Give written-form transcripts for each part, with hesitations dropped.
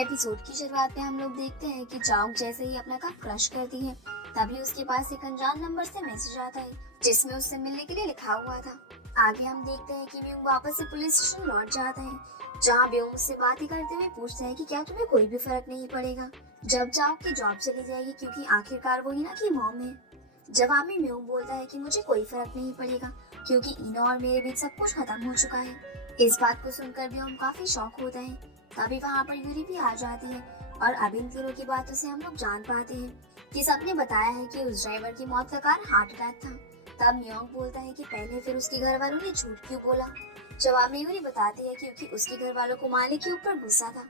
Episode की शुरुआत में हम लोग देखते हैं कि चाउक जैसे ही अपना कप क्रश करती है तभी उसके पास एक अनजान नंबर से मैसेज आता है जिसमें उससे मिलने के लिए लिखा हुआ था। आगे हम देखते हैं कि म्यूंग वापस से पुलिस स्टेशन लौट जाता है जहाँ ब्योंग उससे बातें करते हुए पूछता है कि क्या तुम्हें कोई भी फर्क नहीं पड़ेगा जब चाउक की जॉब चली जाएगी क्योंकि आखिरकार वो ईना की मॉम है। जवाब में म्यूंग बोलता है कि मुझे कोई फर्क नहीं पड़ेगा क्योंकि ईना और मेरे बीच सब कुछ खत्म हो चुका है। इस बात को सुनकर ब्योंग काफी शॉक होता है। तभी वहाँ पर यूरी भी आ जाती है और अब इन तीनों की बातों से हम लोग जान पाते हैं कि सबने बताया है कि उस ड्राइवर की मौत का कारण हार्ट अटैक था। तब म्योंग बोलता है कि पहले फिर उसके घर वालों ने झूठ क्यों बोला। जवाब में यूरी बताती है क्योंकि उसके घर वालों को मालिक के ऊपर गुस्सा था।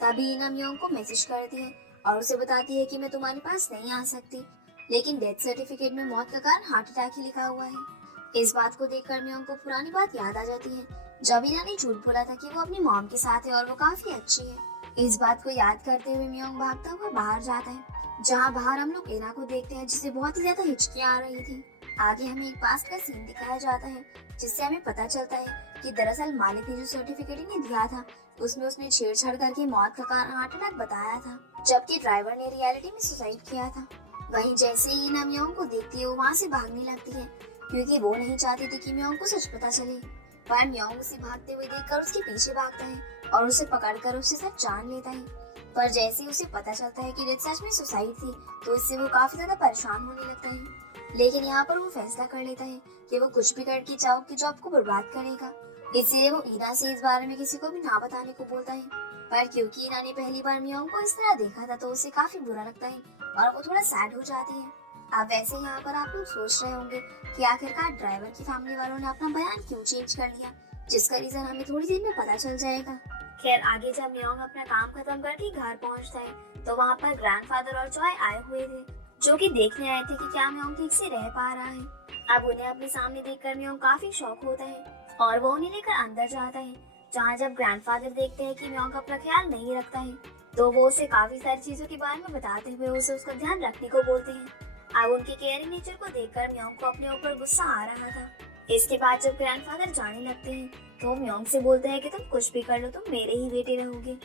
तभी ईना म्योंग को मैसेज करती है और उसे बताती है कि मैं तुम्हारे पास नहीं आ सकती, लेकिन डेथ सर्टिफिकेट में मौत का कारण हार्ट अटैक ही लिखा हुआ है। इस बात को देखकर म्योंग को पुरानी बात याद आ जाती है जब ईना ने झूठ बोला था कि वो अपनी मॉम के साथ है और वो काफी अच्छी है। इस बात को याद करते हुए म्योंग भागता हुआ बाहर जाता है जहाँ बाहर हम लोग ईना को देखते हैं जिसे बहुत ही ज्यादा हिचकियां आ रही थी। आगे हमें एक पास का सीन दिखाया जाता है जिससे हमें पता चलता है कि दरअसल मालिक ने जो सर्टिफिकेट इन्हें दिया था उसमें उसने छेड़छाड़ करके मौत का कारण हार्ट अटैक बताया था, जबकि ड्राइवर ने रियलिटी में सुसाइड किया था। वहीं जैसे ही ईना म्योंग को देखती है वो वहाँ से भागने लगती है क्योंकि वो नहीं चाहती थी कि म्योंग को सच पता चले। पर म्योंग उसे भागते हुए देखकर उसके पीछे भागता है और उसे पकड़कर उससे सच जान लेता है। पर जैसे ही उसे पता चलता है कि डेथ सच में सुसाइड थी तो इससे वो काफी ज्यादा परेशान होने लगता है। लेकिन यहाँ पर वो फैसला कर लेता है कि वो कुछ भी करके चाउक की जॉब को बर्बाद करेगा। इसलिए वो ईना से इस बारे में किसी को भी ना बताने को बोलता है। पर क्योंकि ईना ने पहली बार म्योंग को इस तरह देखा था तो उसे काफी बुरा लगता है और वो थोड़ा सैड हो जाती है। अब वैसे यहाँ पर आप लोग सोच रहे होंगे कि आखिरकार ड्राइवर की फैमिली वालों ने अपना बयान क्यों चेंज कर लिया, जिसका रीजन हमें थोड़ी देर में पता चल जाएगा। खैर आगे जब म्योंग अपना काम खत्म करके घर पहुँचता है तो वहाँ पर ग्रैंडफादर और जॉय आए हुए थे जो कि देखने आए थे कि क्या म्योंग ठीक से रह पा रहा है। अब उन्हें अपने सामने देखकर म्योंग काफी शॉक होता है और वो उन्हें लेकर अंदर जाता है जहाँ जब ग्रैंडफादर देखते हैं कि म्योंग अपना ख्याल नहीं रखता है तो वो उसे काफी सारी चीजों के बारे में बताते हुए उसे उसका ध्यान रखने को बोलते हैं। अब उनके केयरिंग नेचर को देखकर म्योंग को अपने ऊपर गुस्सा आ रहा था। इसके बाद जब ग्रैंडफादर जाने लगते हैं तो म्योंग से बोलते हैं कि तुम कुछ भी कर लो तुम मेरे ही बेटे रहोगे।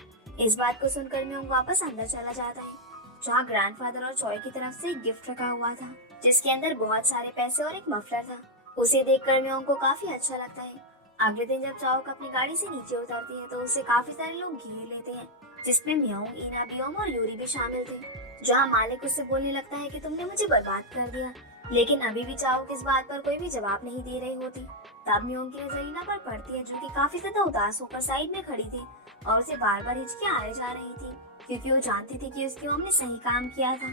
इस बात को सुनकर म्योंग वापस अंदर चला जाता है जहाँ ग्रैंडफादर और जॉय की तरफ से एक गिफ्ट रखा हुआ था जिसके अंदर बहुत सारे पैसे और एक मफलर था। उसे देखकर म्योंग को काफी अच्छा लगता है। अगले दिन जब चाओक अपनी गाड़ी से नीचे उतरती है तो उसे काफी सारे लोग घेर लेते हैं जिसमें म्योंग, ईना, ब्योम और यूरी भी शामिल थे। जहाँ मालिक उससे बोलने लगता है कि तुमने मुझे बर्बाद कर दिया, लेकिन अभी भी चाओक इस बात पर कोई भी जवाब नहीं दे रही होती। तब म्योंग की नजर ईना पर पड़ती है जो कि काफी ज्यादा उदास होकर साइड में खड़ी थी और उसे बार बार हिचकियां आए जा रही थी क्योंकि वो जानती थी कि उसकी मॉम ने सही काम किया था।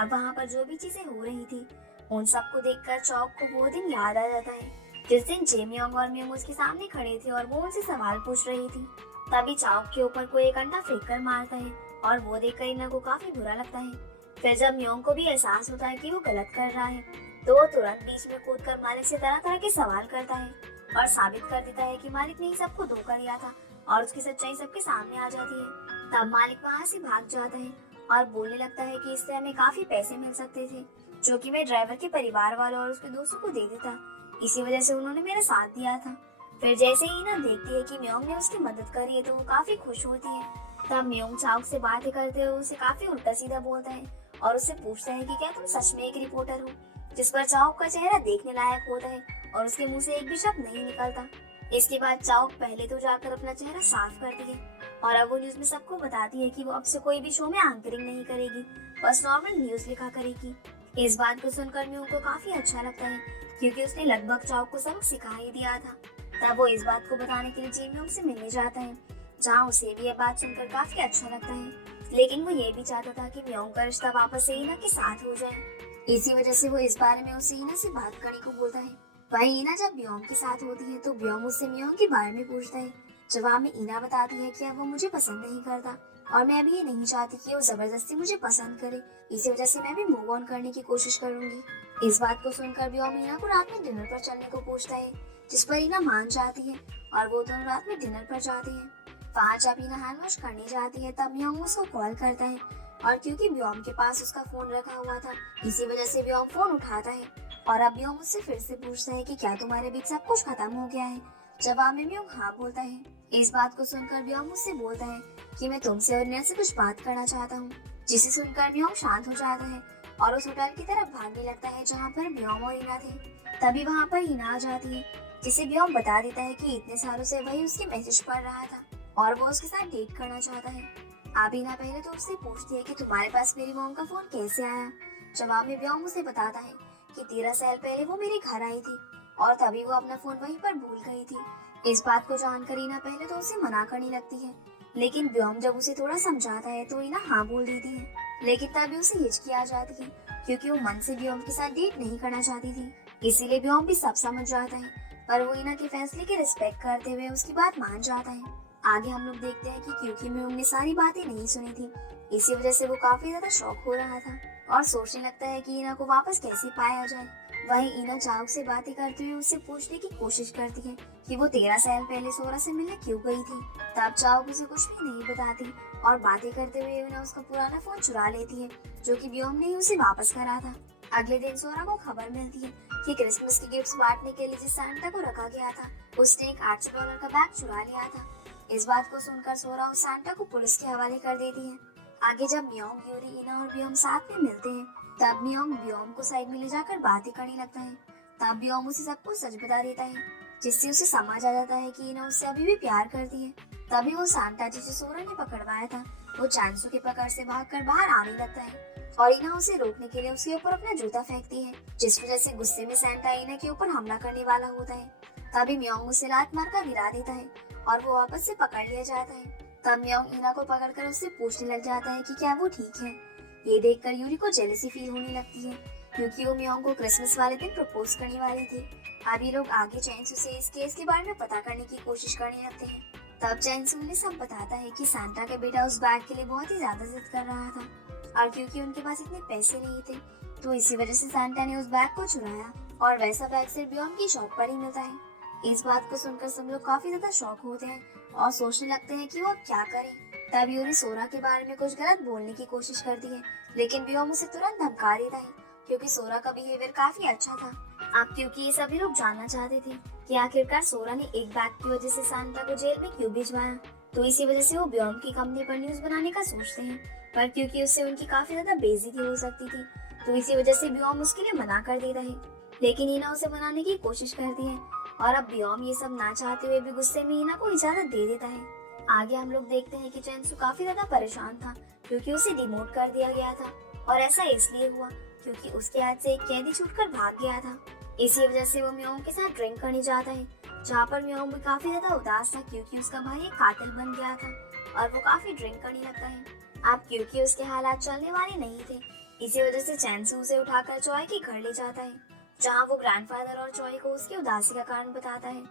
अब वहाँ पर जो भी चीजें हो रही थी उन सबको देखकर चाओक को वो दिन याद आ जाता है जिस दिन जेम्योंग और म्योंग उसके सामने खड़े थे और वो उनसे सवाल पूछ रही थी। तभी चाओक के ऊपर कोई एक अंडा फेंक कर मारता है और वो देखकर ईना को काफी बुरा लगता है। फिर जब म्योंग को भी एहसास होता है कि वो गलत कर रहा है तो वो तुरंत बीच में कूदकर मालिक से तरह तरह के सवाल करता है और साबित कर देता है कि मालिक ने ही सबको धोखा दिया था और उसकी सच्चाई सबके सामने आ जाती है। तब मालिक वहाँ से भाग जाता है और बोलने लगता है कि इससे हमें काफी पैसे मिल सकते थे जो कि मैं ड्राइवर के परिवार वालों और उसके दोस्तों को दे देता, इसी वजह से उन्होंने मेरा साथ दिया था। फिर जैसे ही ना देखती है कि म्योंग ने उसकी मदद करी है तो वो काफी खुश होती है। तब म्योंग चाओक से बातें करते हुए उसे काफी उल्टा सीधा बोलता है और उससे पूछता है कि क्या तुम सच में एक रिपोर्टर हो, जिस पर चाओक का चेहरा देखने लायक होता है और उसके मुंह से एक भी शब्द नहीं निकलता। इसके बाद चाओक पहले तो जाकर अपना चेहरा साफ करती है और अब वो न्यूज में सबको बताती है कि वो अब से कोई भी शो में एंकरिंग नहीं करेगी, बस नॉर्मल न्यूज लिखा करेगी। इस बात को सुनकर म्योंग को काफी अच्छा लगता है क्योंकि उसने लगभग चाओक को सबक सिखा ही दिया था। तब वो इस बात को बताने के लिए जेम्योंग से मिलने जाता है जहाँ उसे भी यह बात सुनकर काफी अच्छा लगता है, लेकिन वो ये भी चाहता था कि म्योंग का रिश्ता वापस से ईना के साथ हो जाए। इसी वजह से वो इस बारे में उसे ईना से बात करने को बोलता है। वहीं ईना जब ब्योम के साथ होती है तो ब्योम उससे म्योंग के बारे में पूछता है। जवाब में ईना बताती है कि अब वो मुझे पसंद नहीं करता और मैं अभी ये नहीं चाहती कि वो जबरदस्ती मुझे पसंद करे, इसी वजह से मैं भी मूव ऑन करने की कोशिश करूंगी। इस बात को सुनकर ब्योम ईना को रात में डिनर पर चलने को पूछता है जिस पर ईना मान जाती है और वो दोनों रात में डिनर पर जाते हैं। वहाँ जब ईना हैंड वॉश करने जाती है तब म्योंग उसको कॉल करता है और क्योंकि ब्योम के पास उसका फोन रखा हुआ था इसी वजह से ब्योम फोन उठाता है और अब म्योंग उससे फिर से पूछता है कि क्या तुम्हारे बीच सब कुछ खत्म हो गया है। जवाब में म्योंग हाँ बोलता है। इस बात को सुनकर ब्योम उससे बोलता है कि मैं तुमसे और इना से कुछ बात करना चाहता हूँ। जिसे सुनकर म्योंग शांत हो जाता है और उस होटल की तरफ भागने लगता है जहाँ पर म्योंग और इना थे। तभी वहाँ पर इना आ जाती है, जिसे म्योंग बता देता है कि इतने सालों से वही उसके मैसेज पढ़ रहा था और वो उसके साथ डेट करना चाहता है। आबिना पहले तो उससे पूछती है कि तुम्हारे पास मेरी मॉम का फोन कैसे आया। जवाब में म्योंग उसे बताता है कि 13 साल पहले वो मेरे घर आई थी और तभी वो अपना फोन वहीं पर भूल गई थी। इस बात को जानकर इना पहले तो उसे मना करने लगती है, लेकिन व्योम जब उसे थोड़ा समझाता है तो इना हाँ बोल देती है। लेकिन तभी उसे हिचकी आ जाती है क्योंकि वो मन से व्योम के साथ डेट नहीं करना चाहती थी। इसीलिए व्योम भी सब समझ जाता है, पर वो इना के फैसले की रिस्पेक्ट करते हुए उसकी बात मान जाता है। आगे हम लोग देखते हैं कि क्योंकि व्योम ने सारी बातें नहीं सुनी थी, इसी वजह से वो काफी ज्यादा शॉक हो रहा था और सोचने लगता है कि इना को वापस कैसे पाया जाए। वहीं इना चाहक से बातें करते हुए उससे पूछने की कोशिश करती है कि वो 13 साल पहले सोरा से मिलने क्यों गई थी। तब चाहक उसे कुछ भी नहीं बताती और बातें करते हुए इना उसका पुराना फोन चुरा लेती है, जो कि व्योम ने ही उसे वापस करा था। अगले दिन सोरा को खबर मिलती है कि क्रिसमस के गिफ्ट्स बांटने के लिए जिस सांता को रखा गया था उसने एक $800 का बैग चुरा लिया था। इस बात को सुनकर सोरा उस सांता को पुलिस के हवाले कर देती है। आगे जब म्योंग, यूरी, इना और व्योम साथ में मिलते हैं तब म्योंग व्योम को साइड में ले जाकर बातें करने लगता है। तब व्योम उसे सब कुछ सच बता देता है, जिससे उसे समझ आ जाता है कि इना उससे अभी भी प्यार करती है। तभी वो सांता जिसे सोरा ने पकड़वाया था वो चांसू के पकड़ से भागकर बाहर आने लगता है और इना उसे रोकने के लिए उसके ऊपर अपना जूता फेंकती है, जिस वजह से गुस्से में सांता इना के ऊपर हमला करने वाला होता है। तभी म्योंग उसे लात मारकर गिरा देता है और वो वापस से पकड़ लिया जाता है। तब म्योंग इना को पकड़कर उससे पूछने लग जाता है कि क्या वो ठीक है। ये देखकर यूरी को जेलसी फील होने लगती है क्योंकि वो म्योंग को क्रिसमस वाले दिन प्रपोज करने वाली थी। अभी लोग आगे चैनसू से इस केस के बारे में पता करने की कोशिश करने लगते हैं। तब चैनसू उन्हें सब बताता है कि सांता का बेटा उस बैग के लिए बहुत ही ज्यादा जिद कर रहा था और क्योंकि उनके पास इतने पैसे नहीं थे तो इसी वजह से सांता ने उस बैग को चुराया और वैसा बैग सिर्फ व्योम की शॉप पर ही मिलता है। इस बात को सुनकर सब लोग काफी ज्यादा शॉक होते हैं और सोचने लगते हैं कि वो अब क्या करें। तब यूरी सोरा के बारे में कुछ गलत बोलने की कोशिश करती है, लेकिन व्योम उसे तुरंत धमका देता है क्योंकि सोरा का बिहेवियर काफी अच्छा था। अब क्योंकि ये सभी लोग जानना चाहते थे कि आखिरकार सोरा ने एक बैग की वजह से सांता को जेल में क्यों भिजवाया, तो इसी वजह से वो व्योम की कंपनी पर न्यूज बनाने का सोचते हैं। पर क्योंकि उससे उनकी काफी ज्यादा बेइज्जती हो सकती थी तो इसी वजह से व्योम उसके लिए मना कर देता है, लेकिन इना उसे मनाने की कोशिश करती है और अब व्योम ये सब ना चाहते हुए भी गुस्से में इना को इजाजत दे देता है। आगे हम लोग देखते हैं कि चैनसू काफी ज्यादा परेशान था क्योंकि उसे डिमोट कर दिया गया था और ऐसा इसलिए हुआ क्योंकि उसके हाथ से एक कैदी छूटकर भाग गया था। इसी वजह से वो म्योंग के साथ ड्रिंक करने जाता है, जहाँ पर म्योंग भी काफी ज्यादा उदास था क्योंकि उसका भाई एक कातिल बन गया था और वो काफी ड्रिंक करने लगता है। अब क्योंकि उसके हालात चलने वाले नहीं थे इसी वजह से चैनसू उसे उठाकर चॉय के घर ले जाता है, जहाँ वो ग्रैंडफादर और चॉय को उसकी उदासी का कारण बताता है।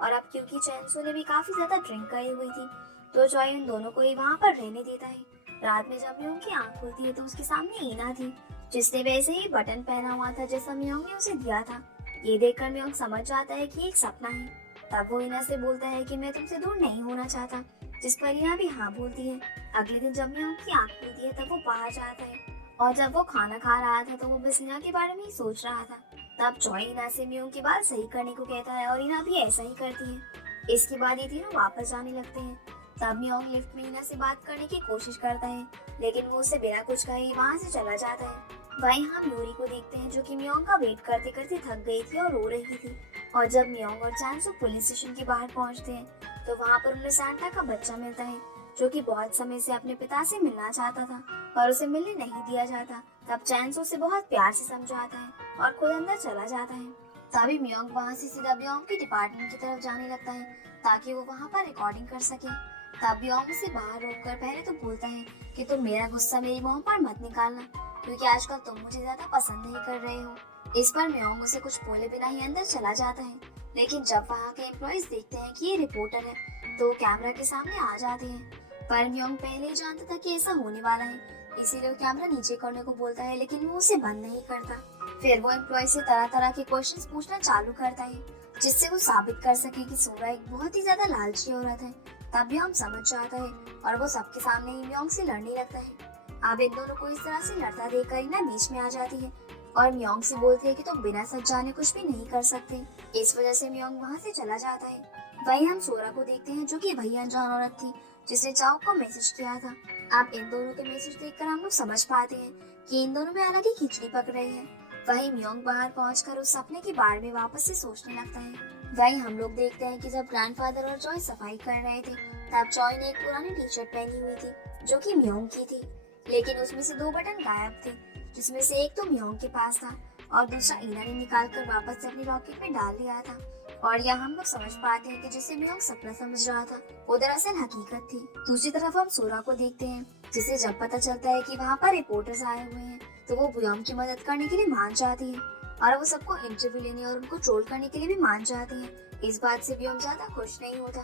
और अब क्योंकि चैनसू ने भी काफी ज्यादा ड्रिंक करी हुई थी तो चॉय उन दोनों को ही वहाँ पर रहने देता है। रात में जब म्योंग की आंख खुलती है तो उसके सामने ईना थी, जिसने वैसे ही बटन पहना हुआ था जैसा म्योंग ने उसे दिया था। ये देखकर म्योंग समझ जाता है कि एक सपना है। तब वो ईना से बोलता है कि मैं तुमसे दूर नहीं होना चाहता, जिस पर ईना भी हाँ बोलती है। अगले दिन जब म्योंग की आंख खुलती है तब वो बाहर जाता है और जब वो खाना खा रहा था तो वो बस ईना के बारे में ही सोच रहा था। तब चॉय ईना से म्योंग के बाल सही करने को कहता है और ईना भी ऐसा ही करती है। इसके बाद ये तीनों वापस जाने लगते हैं। तब म्योंग लिफ्ट में ईना से बात करने की कोशिश करता है, लेकिन वो उसे बिना कुछ कहे वहाँ से चला जाता है। वहीं हम यूरी को देखते हैं जो कि म्योंग का वेट करते करते थक गई थी और रो रही थी। और जब म्योंग और चैनसू पुलिस स्टेशन के बाहर पहुँचते हैं तो वहाँ पर उन्हें सांता का बच्चा मिलता है, जो कि बहुत समय से अपने पिता से मिलना चाहता था पर उसे मिलने नहीं दिया जाता। तब चैनसू उसे बहुत प्यार से समझाता है और खुद अंदर चला जाता है। तभी म्योंग वहाँ से सीधा व्योम के डिपार्टमेंट की तरफ जाने लगता है ताकि वो वहाँ पर रिकॉर्डिंग कर सके। तब व्योम उसे बाहर रोककर पहले तो बोलता है कि तुम मेरा गुस्सा मेरी मॉम पर मत निकालना क्योंकि आजकल तुम मुझे ज्यादा पसंद नहीं कर रहे हो। इस पर म्योंग उसे कुछ बोले बिना ही अंदर चला जाता है, लेकिन जब वहाँ के एम्प्लॉइज देखते हैं कि ये रिपोर्टर है तो वो कैमरा के सामने आ जाते हैं। पर म्योंग पहले ही जानता था कि ऐसा होने वाला है, इसीलिए वो कैमरा नीचे करने को बोलता है, लेकिन वो उसे बंद नहीं करता। फिर वो एम्प्लॉय से तरह तरह के क्वेश्चंस पूछना चालू करता है, जिससे वो साबित कर सके कि सोरा एक बहुत ही ज्यादा लालची औरत है। तब म्योंग समझ जाता है और वो सबके सामने ही म्योंग से लड़ने लगता है। अब इन दोनों को इस तरह से लड़ता देखकर ईना बीच में आ जाती है और म्योंग से बोलती है कि तुम बिना सच जाने कुछ भी नहीं कर सकते। इस वजह से म्योंग वहाँ से चला जाता है। वहीं हम सोरा को देखते हैं जो कि वही अनजान औरत थी जिसने चाओ को मैसेज किया था। अब इन दोनों के मैसेज देखकर हम लोग समझ पाते हैं कि इन दोनों में अलग ही खिचड़ी पक रही है। वहीं म्योंग बाहर पहुंचकर उस सपने के बारे में वापस से सोचने लगता है। वहीं हम लोग देखते हैं कि जब ग्रैंडफादर और जॉय सफाई कर रहे थे, तब जॉय ने एक पुरानी टी शर्ट पहनी हुई थी जो कि म्योंग की थी, लेकिन उसमें से 2 बटन गायब थे, जिसमें से एक तो म्योंग के पास था और दूसरा ईना ने निकाल कर वापस से अपनी लॉकेट में डाल लिया था। और यह हम लोग समझ पाते हैं कि जिसे म्योंग सपना समझ रहा था वो दरअसल हकीकत थी। दूसरी तरफ हम सोरा को देखते हैं, जिसे जब पता चलता है कि वहाँ पर रिपोर्टर्स आए हुए हैं तो वो ब्योम की मदद करने के लिए मान जाती है और वो सबको इंटरव्यू लेने और उनको ट्रोल करने के लिए भी मान जाती है। इस बात से ब्योम ज्यादा खुश नहीं होता।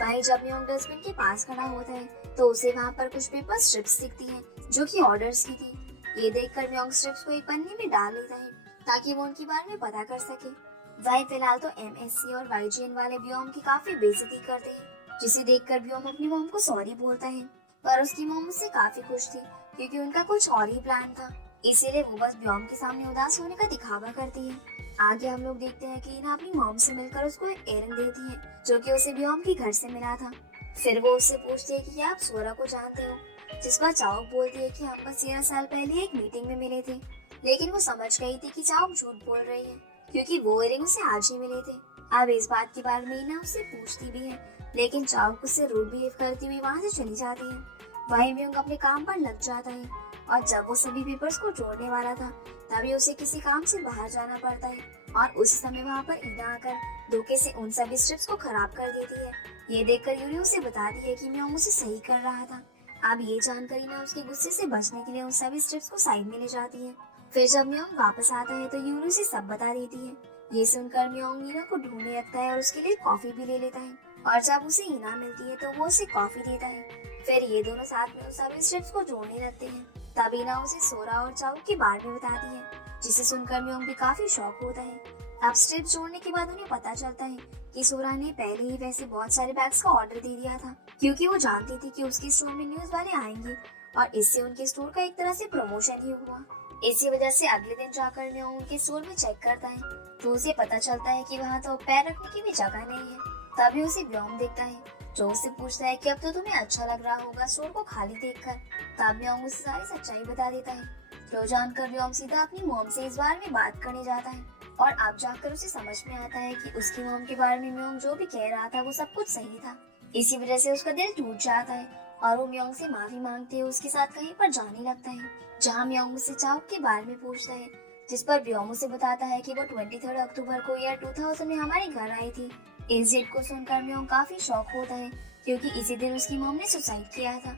वहीं जब म्योंग डस्टबिन के पास खड़ा होता है तो उसे वहाँ पर कुछ पेपर स्ट्रिप्स दिखती हैं जो कि ऑर्डर्स की थी। ये देखकर म्योंग स्ट्रिप्स को एक पन्नी में डाल लेता है ताकि वो उनके बारे में पता कर सके। वहीं फिलहाल तो MSC और YGN वाले ब्योम की काफी बेइज्जती करते हैं, जिसे देखकर ब्योम अपनी मॉम को सॉरी बोलता है। पर उसकी मॉम उससे काफी खुश थी क्योंकि उनका कुछ और ही प्लान था, इसीलिए वो बस ब्योम के सामने उदास होने का दिखावा करती है। आगे हम लोग देखते हैं कि इना अपनी मॉम से मिलकर उसको एक एयरिंग देती है जो कि उसे ब्योम के घर से मिला था। फिर वो उससे पूछती है कि क्या आप सोरा को जानते हो, जिस पर चाओ बोलती है कि हम बस 13 साल पहले एक मीटिंग में मिले थे, लेकिन वो समझ गई थी कि चाओ झूठ बोल रही है क्योंकि वो इयरिंग उसे आज ही मिले थे। अब इस बात के बारे में इना उससे पूछती भी है, लेकिन चाओ उससे रूड बिहेव करती हुई वहाँ से चली जाती है। वहीं म्योंग अपने काम पर लग जाता है और जब वो सभी पेपर्स को जोड़ने वाला था तभी उसे किसी काम से बाहर जाना पड़ता है और उस समय वहाँ पर ईना आकर धोखे से उन सभी स्ट्रिप्स को खराब कर देती है। ये देखकर यूरी उसे बताती है कि म्योंग उसे सही कर रहा था। अब ये जानकर ईना उसके गुस्से से बचने के लिए उन सभी स्ट्रिप्स को साइड में ले जाती है। फिर जब म्योंग वापस आता है तो यूरी उसे सब बता देती है। ये सुनकर म्योंग ईना को ढूंढने लगता है और उसके लिए कॉफी भी ले लेता है और जब उसे ईना मिलती है तो वो उसे कॉफी देता है। फिर ये दोनों साथ में उन सभी स्ट्रिप्स को जोड़ने लगते हैं। तब ईना उसे सोरा और चाओ के बारे में बताती है, जिसे सुनकर म्योंग भी काफी शॉक होता है। अब स्ट्रिप्स जोड़ने के बाद उन्हें पता चलता है कि सोरा ने पहले ही वैसे बहुत सारे बैग्स का ऑर्डर दे दिया था क्योंकि वो जानती थी कि उसके स्टोर में न्यूज वाले आएंगे और इससे उनके स्टोर का एक तरह से प्रमोशन ही हुआ। इसी वजह से अगले दिन जाकर म्योंग उनके स्टोर में चेक करता है तो उसे पता चलता है कि वहाँ तो पैर रखने की भी जगह नहीं है। तभी उसे ब्योम देखता है जो उससे पूछता है कि अब तो तुम्हें अच्छा लग रहा होगा स्टोर को खाली देखकर। तब म्योंग उसे सारी सच्चाई बता देता है, जो जानकर ब्योम सीधा अपनी मॉम से इस बारे में बात करने जाता है और अब जाकर उसे समझ में आता है कि उसकी मॉम के बारे में म्योंग जो भी कह रहा था वो सब कुछ सही था। इसी वजह से उसका दिल टूट जाता है और वो म्योंग से माफी मांगते हुए उसके साथ कहीं पर जाने लगता है, जहाँ म्योंग उससे चाओ के बारे में पूछता है, जिस पर ब्योम उसे बताता है कि वो 23 अक्टूबर को ईयर 2000 में हमारे घर आई थी। इस डेट को सुनकर म्योंग काफी शॉक होता है क्योंकि इसी दिन उसकी मॉम ने सुसाइड किया था।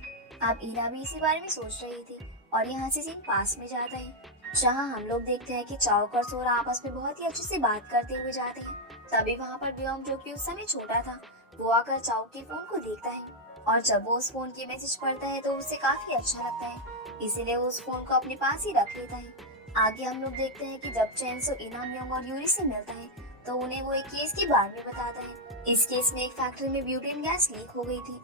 अब ईना भी इसी बारे में सोच रही थी और यहाँ से सीन पास में जाता है, जहाँ हम लोग देखते हैं कि चाओ और सोरा आपस में बहुत ही अच्छे से बात करते हुए जाते हैं। तभी वहाँ पर ब्योम जो कि उस समय छोटा था वो आकर चाओ के फोन को देखता है और जब वो उस फोन की मैसेज पढ़ता है तो उसे काफी अच्छा लगता है, इसीलिए वो उस फोन को अपने पास ही रख लेता है। आगे हम लोग देखते हैं कि जब चेंसो ईना, म्योंग और यूरी से मिलता है तो उन्हें वो एक केस के बारे में बताता है। इस केस में एक फैक्ट्री में ब्यूटेन गैस लीक हो गई थी,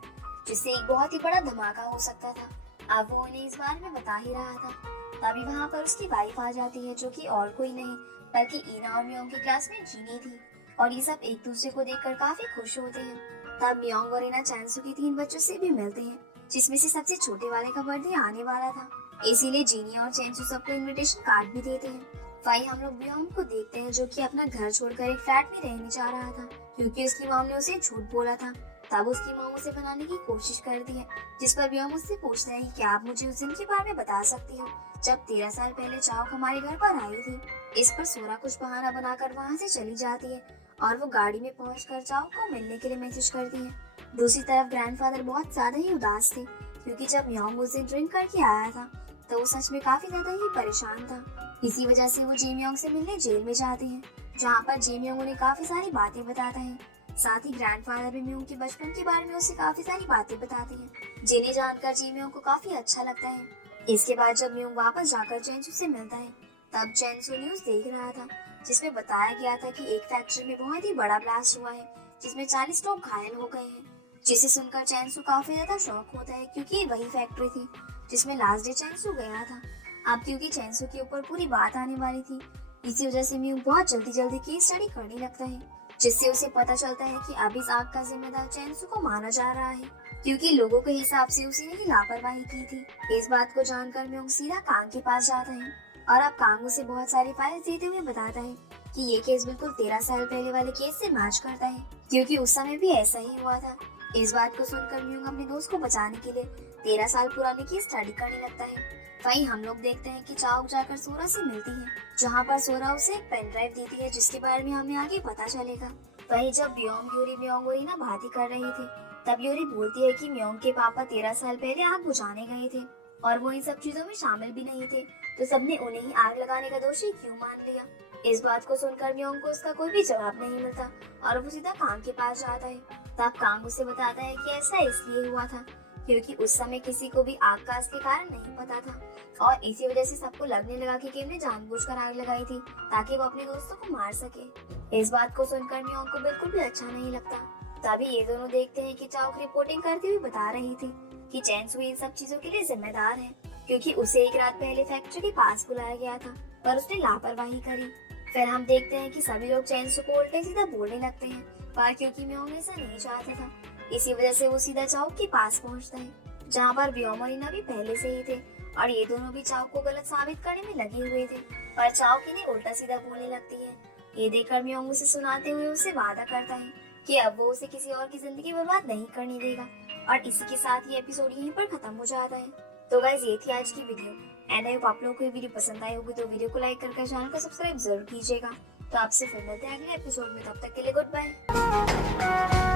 जिससे एक बहुत ही बड़ा धमाका हो सकता था। अब वो उन्हें इस बारे में बता ही रहा था, तभी वहाँ पर उसकी वाइफ आ जाती है जो कि और कोई नहीं बल्कि ईना और म्योंग की क्लासमेट जीनी थी और ये सब एक दूसरे को देखकर काफी खुश होते हैं। तब म्योंग और ईना चैंसू के 3 बच्चों से भी मिलते हैं, जिसमें से सबसे छोटे वाले का बर्थडे आने वाला था, इसीलिए जीनी और चैंसू सबको इनविटेशन कार्ड भी देते हैं। वहीं हम लोग ब्योम को देखते हैं जो कि अपना घर छोड़कर एक फ्लैट में रहने जा रहा था क्योंकि उसकी मॉम ने उसे झूठ बोला था। तब उसकी मॉम उसे बनाने की कोशिश करती है, जिस पर ब्योम उससे पूछता है कि आप मुझे उस दिन के बारे में बता सकती हो जब 13 साल पहले चाओ हमारे घर पर आई थी। इस पर सोरा कुछ बहाना बनाकर वहाँ से चली जाती है और वो गाड़ी में पहुंचकर चाओ को मिलने के लिए मैसेज करती है। दूसरी तरफ ग्रैंडफादर बहुत ज्यादा ही उदास थे क्योंकि जब म्योंग उस दिन ड्रिंक करके आया था तो वो सच में काफी ज्यादा ही परेशान था। इसी वजह से वो जे म्योंग से मिलने जेल में जाते हैं, जहाँ पर जे म्योंग उन्हें काफी सारी बातें बताता है। साथ ही ग्रैंडफादर भी म्योंग के बचपन के बारे में उसे काफी सारी बातें बताते हैं, जिन्हें जानकर जे म्योंग को काफी अच्छा लगता है। इसके बाद जब म्योंग वापस जाकर चेंसू से मिलता है तब चेंसू न्यूज देख रहा था, जिसमें बताया गया था कि एक फैक्ट्री में बहुत ही बड़ा ब्लास्ट हुआ है जिसमें 40 लोग घायल हो गए हैं, जिसे सुनकर चेंसू काफी ज्यादा शॉक होता है क्योंकि वही फैक्ट्री थी जिसमें लास्ट डे चेंसू गया था। अब क्योंकि चेंसू के ऊपर पूरी बात आने वाली थी, इसी वजह से म्योंग बहुत जल्दी जल्दी केस स्टडी करने लगता है, जिससे उसे पता चलता है कि अब इस आग का जिम्मेदार चेंसू को माना जा रहा है। क्योंकि लोगों के हिसाब से उसने ही लापरवाही की थी। इस बात को जानकर म्योंग सीधा कांग के पास जाता है और अब कांग उसे बहुत सारी फाइल्स देते हुए बताता है कि ये केस बिल्कुल 13 साल पहले वाले केस से मैच करता है, क्योंकि उस समय भी ऐसा ही हुआ था। इस बात को सुनकर म्योंग अपने दोस्त को बचाने के लिए 13 साल पुराने की स्टडी करने लगता है। वहीं हम लोग देखते हैं कि चाओ जाकर सोरा से मिलती है, जहाँ पर सोरा उसे एक पेन ड्राइव देती है जिसके बारे में हमें आगे पता चलेगा। वहीं जब म्योंग और रीना बातें कर रहे थे, तब यूरी बोलती है कि म्योंग के पापा 13 साल पहले आग बुझाने गए थे और वो इन सब चीजों में शामिल भी नहीं थे, तो सबने उन्हें ही आग लगाने का दोषी क्यों मान लिया। इस बात को सुनकर म्योंग को उसका कोई भी जवाब नहीं मिलता और वो सीधा कांग के पास जाता है। तब कांग उसे बताता है कि ऐसा इसलिए हुआ था क्योंकि उस समय किसी को भी आग का असली कारण नहीं पता था और इसी वजह से सबको लगने लगा कि किम ने जानबूझकर आग लगाई थी ताकि वो अपने दोस्तों को मार सके। इस बात को सुनकर म्योंग को बिल्कुल भी अच्छा नहीं लगता। तभी ये दोनों देखते हैं कि चाओ रिपोर्टिंग करती हुई बता रही थी कि चैन सुई इन सब चीजों के लिए जिम्मेदार है, क्योंकि उसे एक रात पहले फैक्ट्री के पास बुलाया गया था पर उसने लापरवाही करी। फिर हम देखते हैं कि सभी लोग चैन सु को उल्टे सीधा बोलने लगते हैं, पर क्योंकि म्योंग ऐसा नहीं चाहता था, इसी वजह से वो सीधा चाओ के पास पहुंचता है, जहाँ पर व्योम और रीना भी पहले से ही थे और ये दोनों भी चाओ को गलत साबित करने में लगे हुए थे। पर चाओ की ने उल्टा सीधा बोलने लगती है। ये देखकर म्योंग उसे सुनाते हुए उससे वादा करता है कि अब वो उसे किसी और की जिंदगी बर्बाद नहीं करने देगा। और इसी के साथ ये एपिसोड यहीं पर खत्म हो जाता है। तो गाइस ये थी आज की वीडियो एंड आई होप आप लोगों को ये वीडियो पसंद आई होगी, तो वीडियो को लाइक करके चैनल को सब्सक्राइब जरूर कीजिएगा। तो आपसे फिर मिलते हैं अगले एपिसोड में, तब तक के लिए गुड बाय।